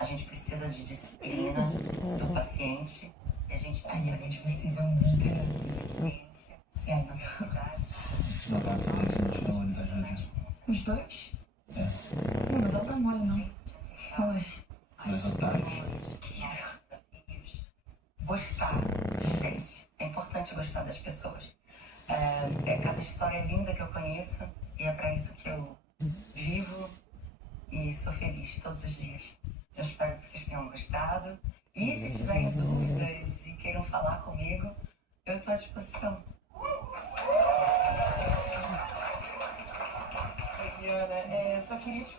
A gente precisa de disciplina do paciente. E a gente precisa de vocês é um dos três. experiência Sério. nas cidades. Esses babados aí não te dão aniversário. Os dois? É. Não, mas ela não é mole, não. Poxa. 2 otários. Desafios. Gostar de gente. É importante gostar das pessoas. Cada história linda que eu conheço e é para isso que eu vivo e sou feliz todos os dias. Eu espero que vocês tenham gostado. E se tiverem dúvidas e queiram falar comigo, eu estou à disposição. Oi, Diana. Só queria te falar.